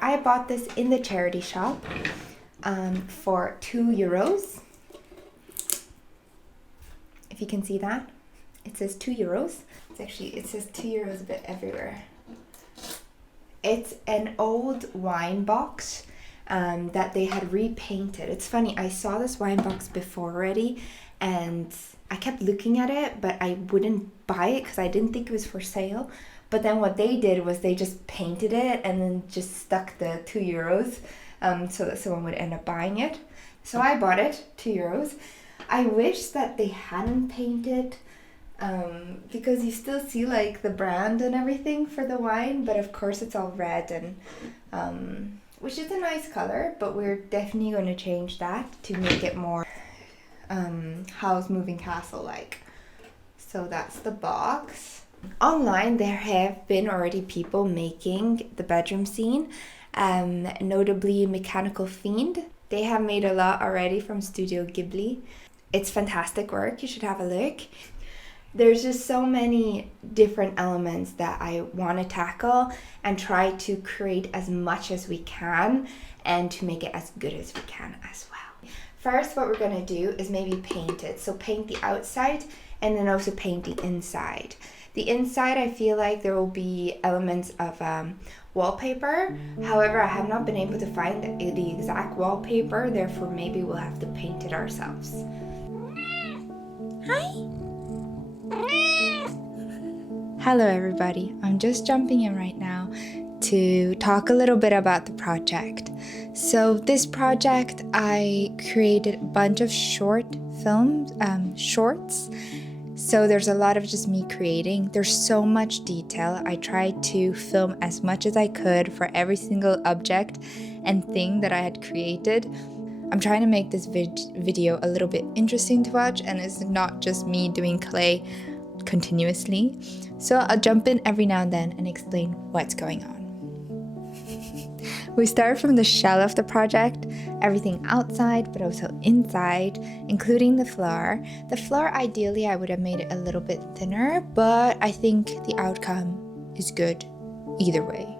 I bought this in the charity shop for €2. If you can see that, it says €2. It says €2 a bit everywhere. It's an old wine box that they had repainted. It's funny, I saw this wine box before already and I kept looking at it, but I wouldn't buy it because I didn't think it was for sale. But then what they did was they just painted it and then just stuck the €2 so that someone would end up buying it. So I bought it, €2. I wish that they hadn't painted because you still see like the brand and everything for the wine, but of course it's all red and which is a nice color, but we're definitely going to change that to make it more Howl's Moving Castle like. So that's the box. Online there have been already people making the bedroom scene, notably Mechanical Fiend. They have made a lot already from Studio Ghibli. It's fantastic work, you should have a look. There's just so many different elements that I want to tackle and try to create as much as we can and to make it as good as we can as well. First, what we're going to do is maybe paint it. So paint the outside and then also paint the inside. The inside, I feel like there will be elements of wallpaper. However, I have not been able to find the exact wallpaper, therefore maybe we'll have to paint it ourselves. Hi! Hello everybody, I'm just jumping in right now to talk a little bit about the project. So this project, I created a bunch of shorts. So there's a lot of just me creating. There's so much detail. I tried to film as much as I could for every single object and thing that I had created. I'm trying to make this video a little bit interesting to watch, and it's not just me doing clay continuously. So I'll jump in every now and then and explain what's going on. We start from the shell of the project, everything outside but also inside, including the floor. The floor, ideally, I would have made it a little bit thinner, but I think the outcome is good either way.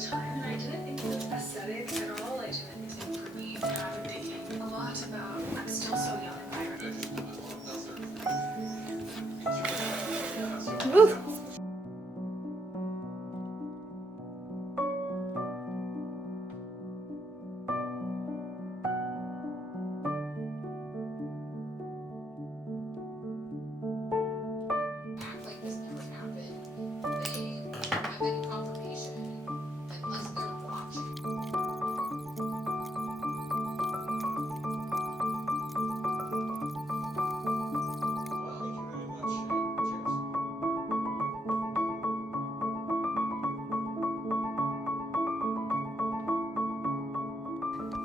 Time, and I didn't think it was aesthetic at all. I didn't think for me. I'm thinking a lot about. I'm still so young. Woo.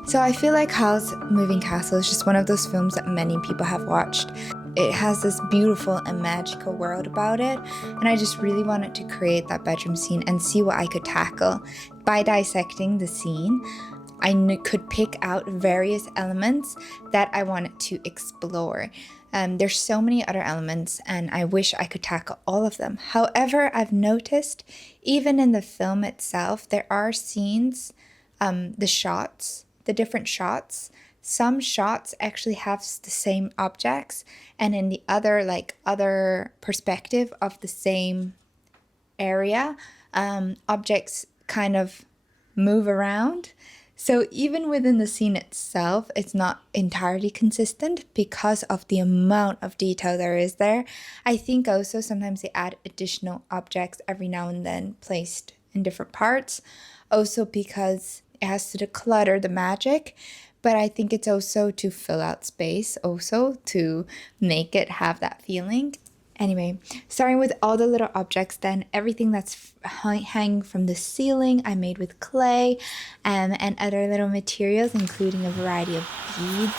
So I feel like Howl's Moving Castle is just one of those films that many people have watched. It has this beautiful and magical world about it, and I just really wanted to create that bedroom scene and see what I could tackle. By dissecting the scene, I could pick out various elements that I wanted to explore. There's so many other elements, and I wish I could tackle all of them. However, I've noticed, even in the film itself, there are scenes, the different shots. Some shots actually have the same objects, and in the other perspective of the same area, objects kind of move around. So even within the scene itself, it's not entirely consistent because of the amount of detail there is there. I think also sometimes they add additional objects every now and then placed in different parts, also because it has to declutter the magic. But I think it's also to fill out space, also to make it have that feeling. Anyway, starting with all the little objects, then everything that's hanging from the ceiling I made with clay and other little materials, including a variety of beads.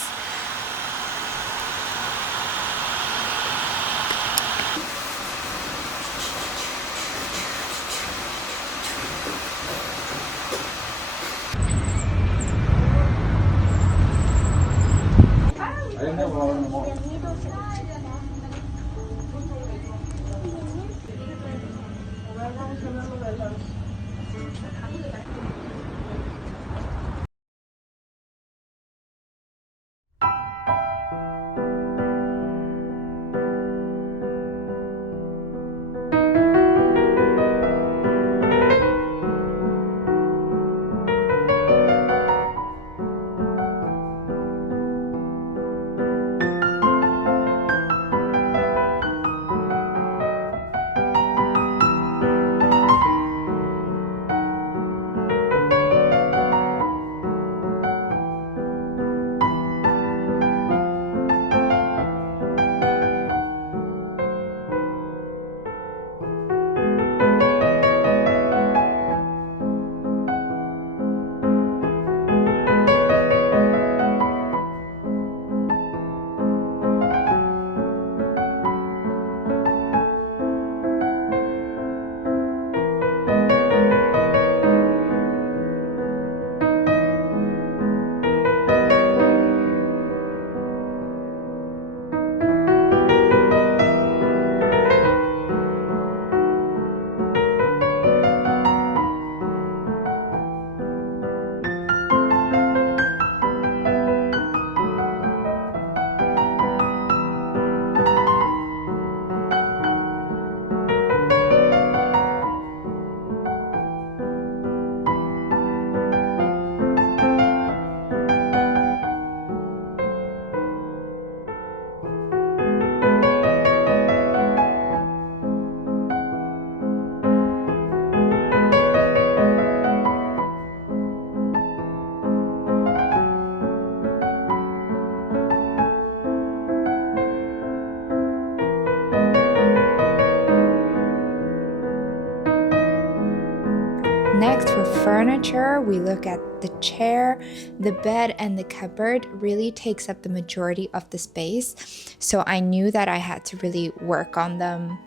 Next, for furniture, we look at the chair. The bed and the cupboard really takes up the majority of the space, so I knew that I had to really work on them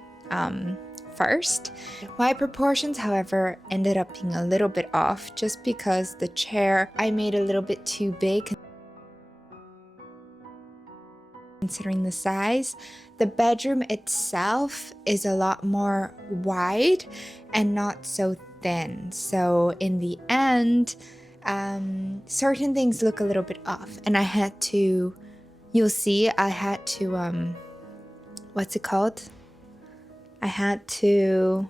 first. My proportions, however, ended up being a little bit off just because the chair I made a little bit too big considering the size. The bedroom itself is a lot more wide and not so thin. So in the end, certain things look a little bit off, and I had to, you'll see, I had to, what's it called? I had to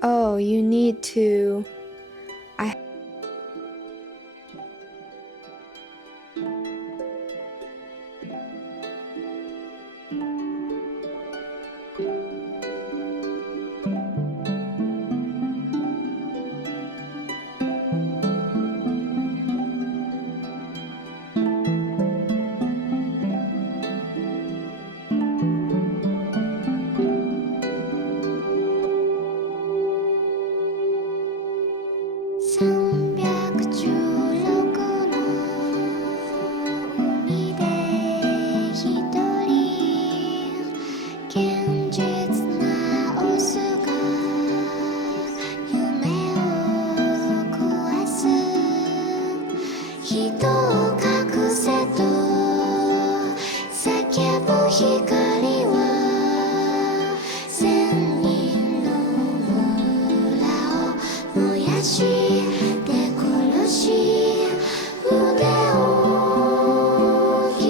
oh, you need to, I 光は千人の村を燃やしで殺し腕を切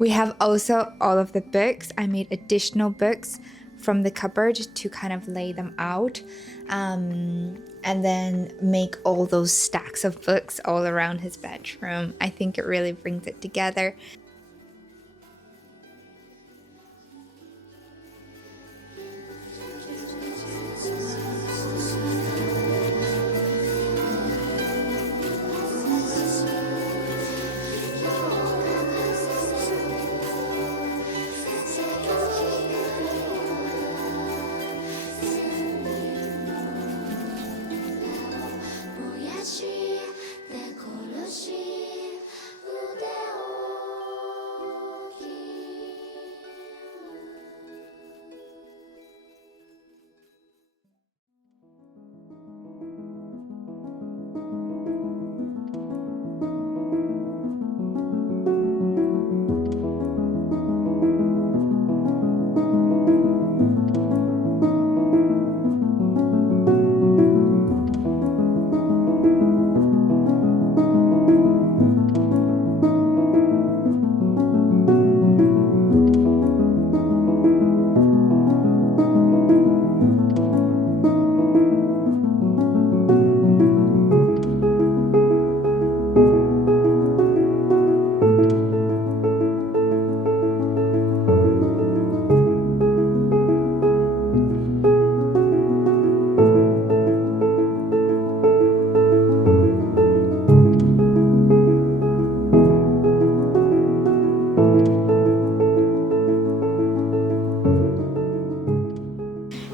We have also all of the books. I made additional books from the cupboard to kind of lay them out, and then make all those stacks of books all around his bedroom. I think it really brings it together.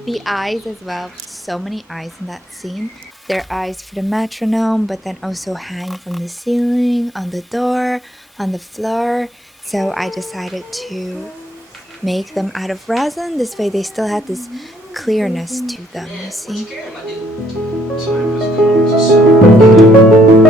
The eyes as well, so many eyes in that scene. There are eyes for the metronome, but then also hang from the ceiling, on the door, on the floor. So I decided to make them out of resin. This way they still had this clearness to them, you see? Time has come to celebrate.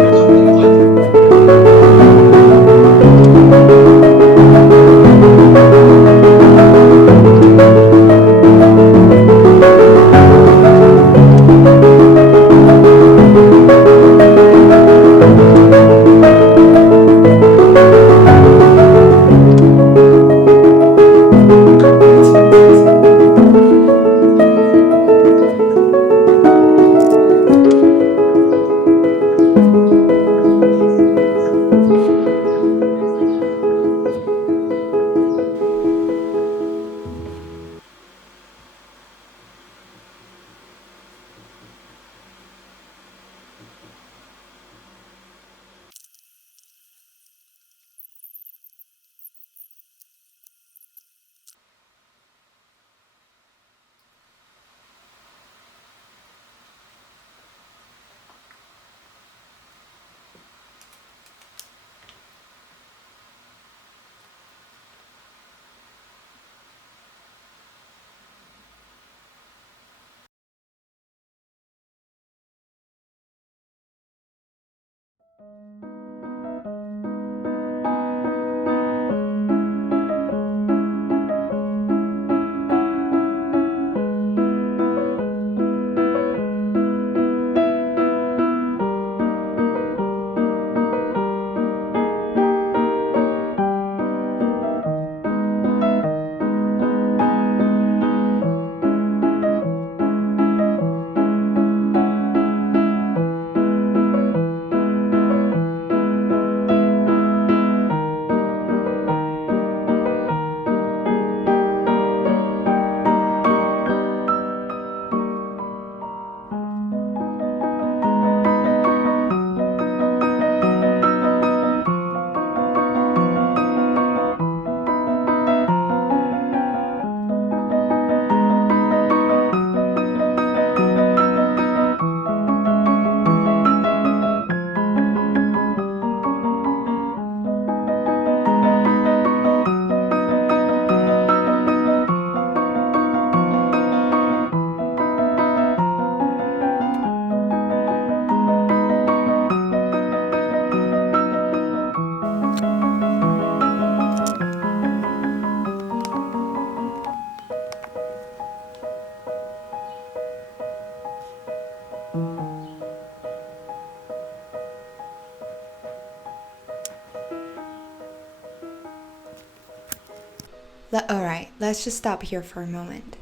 Alright, let's just stop here for a moment.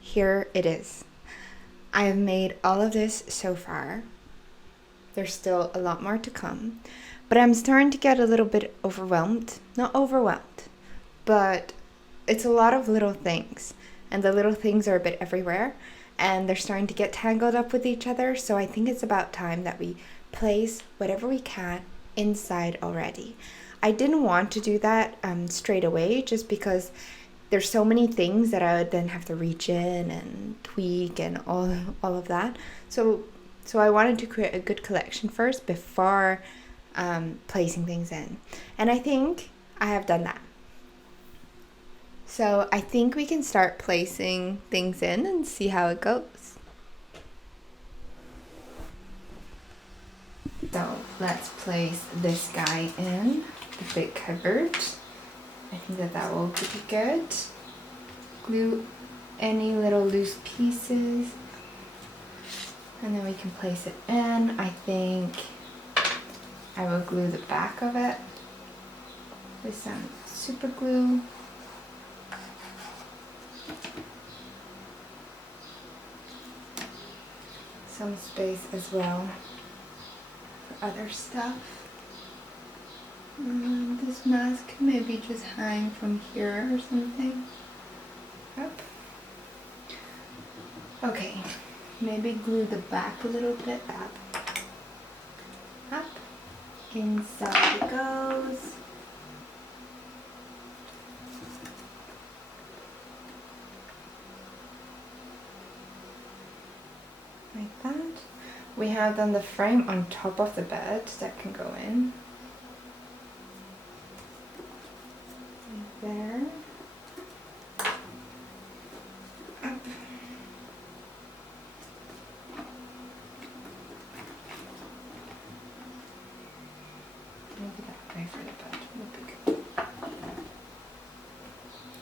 Here it is. I have made all of this so far. There's still a lot more to come, but I'm starting to get a little bit overwhelmed. Not overwhelmed, but it's a lot of little things, and the little things are a bit everywhere, and they're starting to get tangled up with each other, so I think it's about time that we place whatever we can inside already. I didn't want to do that straight away, just because there's so many things that I would then have to reach in and tweak and all of that. So I wanted to create a good collection first before placing things in. And I think I have done that. So I think we can start placing things in and see how it goes. So let's place this guy in the big cupboard. I think that will be good. Glue any little loose pieces, and then we can place it in. I think I will glue the back of it with some super glue. Some space as well for other stuff. This mask can maybe just hang from here or something. Up. Okay, maybe glue the back a little bit up. Up. Inside it goes. Like that. We have then the frame on top of the bed that can go in. There. Up. Maybe that way for the bed would be good.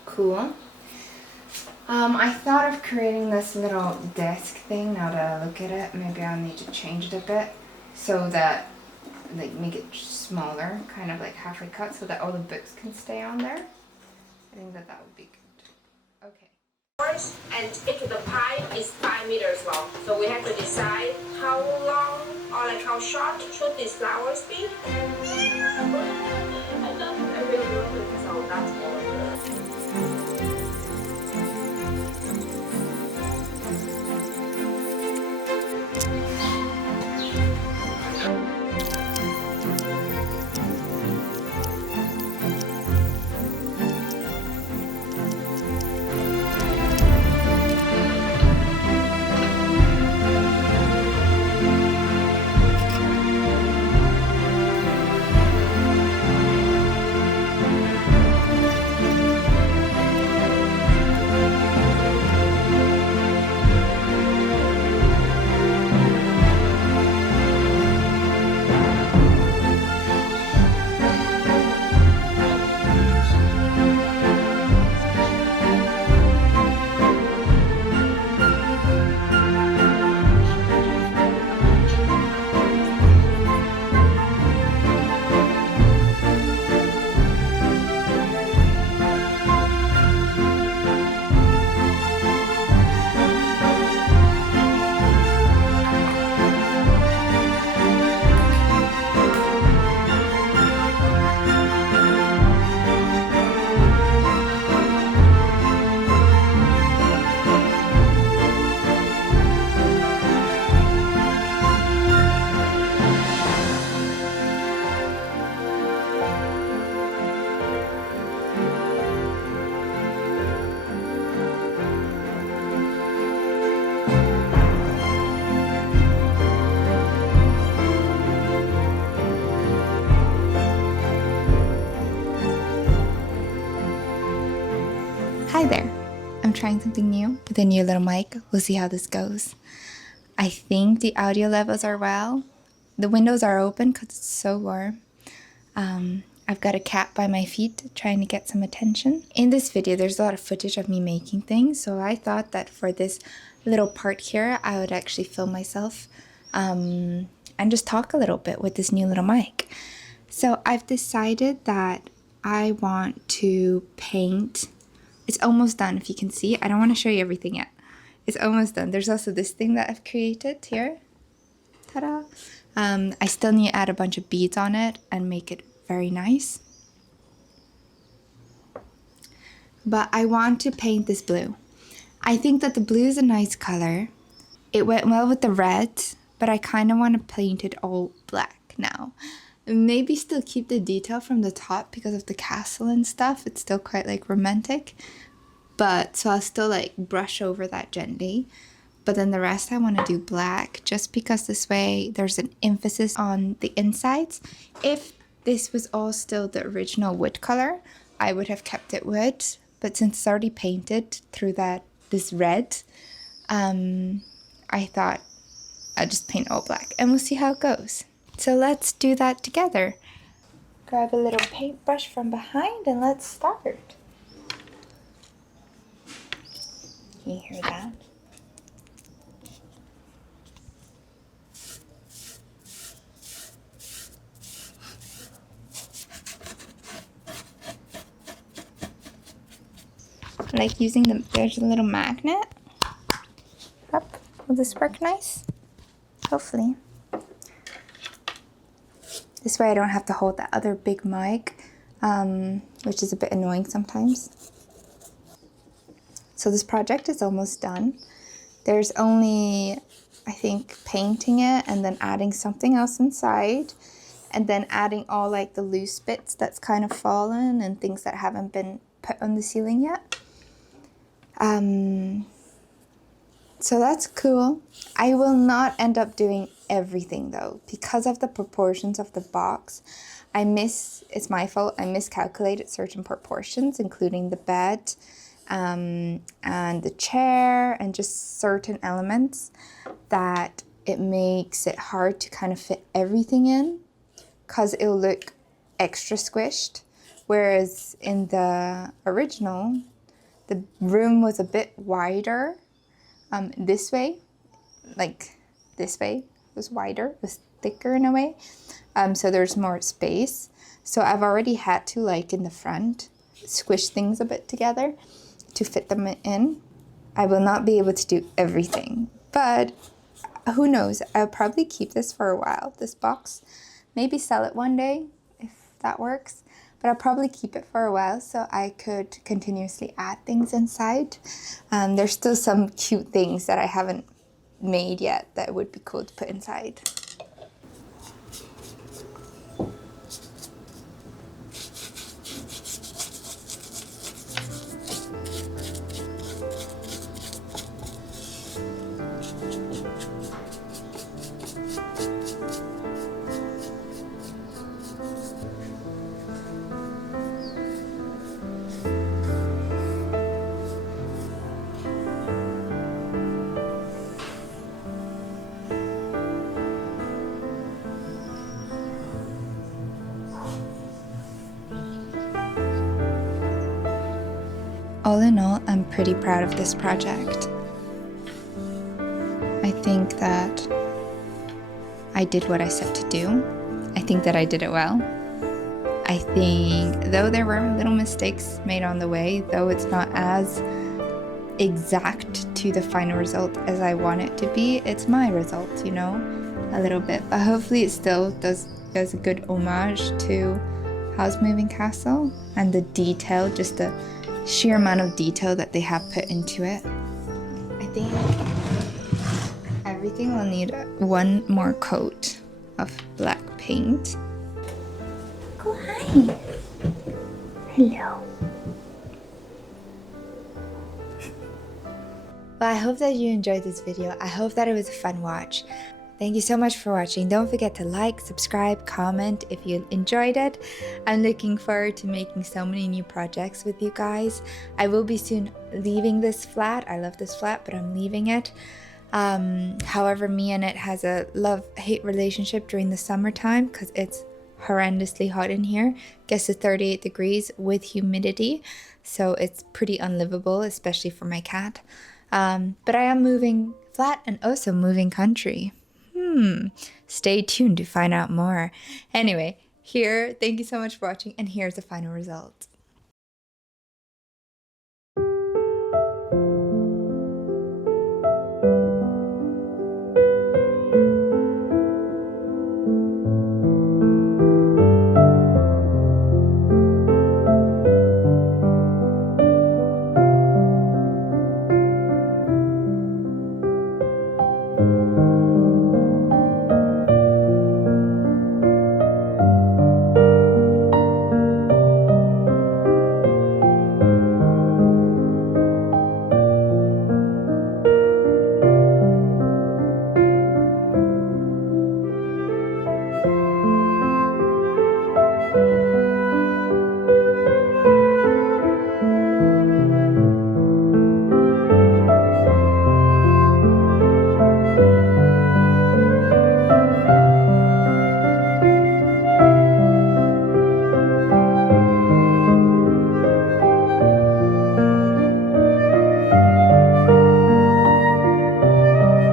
Cool. I thought of creating this little desk thing. Now that I look at it, maybe I'll need to change it a bit so that, like, make it smaller, kind of like halfway cut, so that all the books can stay on there. I think that would be good. Okay. And if the pipe is 5 meters long, so we have to decide how long or like how short should these flowers be. I will work with so that's more. I'm trying something new with a new little mic. We'll see how this goes. I think the audio levels are well. The windows are open because it's so warm. I've got a cat by my feet trying to get some attention. In this video, there's a lot of footage of me making things, so I thought that for this little part here, I would actually film myself and just talk a little bit with this new little mic. So I've decided that I want to paint. It's almost done, if you can see. I don't want to show you everything yet. It's almost done. There's also this thing that I've created here. Ta-da! I still need to add a bunch of beads on it and make it very nice. But I want to paint this blue. I think that the blue is a nice color. It went well with the red, but I kind of want to paint it all black now. Maybe still keep the detail from the top because of the castle and stuff. It's still quite like romantic. But so I'll still like brush over that gently. But then the rest I want to do black just because this way there's an emphasis on the insides. If this was all still the original wood color, I would have kept it wood. But since it's already painted through this red, I thought I'd just paint all black and we'll see how it goes. So let's do that together. Grab a little paintbrush from behind and let's start. Can you hear that? I like using there's a little magnet. Up. Will this work nice? Hopefully. This way I don't have to hold that other big mic, which is a bit annoying sometimes. So this project is almost done. There's only, I think, painting it and then adding something else inside and then adding all like the loose bits that's kind of fallen and things that haven't been put on the ceiling yet. So that's cool. I will not end up doing everything though because of the proportions of the box. It's my fault, I miscalculated certain proportions, including the bed and the chair and just certain elements that it makes it hard to kind of fit everything in because it'll look extra squished. Whereas in the original, the room was a bit wider this way, like this way was wider, was thicker in a way. So there's more space. So I've already had to, like in the front, squish things a bit together to fit them in. I will not be able to do everything, but who knows? I'll probably keep this for a while, this box. Maybe sell it one day if that works. But I'll probably keep it for a while so I could continuously add things inside. There's still some cute things that I haven't made yet that would be cool to put inside. All in all, I'm pretty proud of this project. I think that I did what I set to do. I think that I did it well. I think, though there were little mistakes made on the way, though it's not as exact to the final result as I want it to be, it's my result, you know, a little bit. But hopefully it still does a good homage to Howl's Moving Castle and the detail, just the sheer amount of detail that they have put into it. I think everything will need one more coat of black paint. Go hi. Hello. Well, I hope that you enjoyed this video. I hope that it was a fun watch. Thank you so much for watching. Don't forget to like, subscribe, comment if you enjoyed it. I'm looking forward to making so many new projects with you guys. I will be soon leaving this flat. I love this flat, but I'm leaving it. However, me and it has a love-hate relationship during the summertime because it's horrendously hot in here. Gets to 38 degrees with humidity, so it's pretty unlivable, especially for my cat. But I am moving flat and also moving country. Stay tuned to find out more. Anyway, thank you so much for watching, and here's the final result.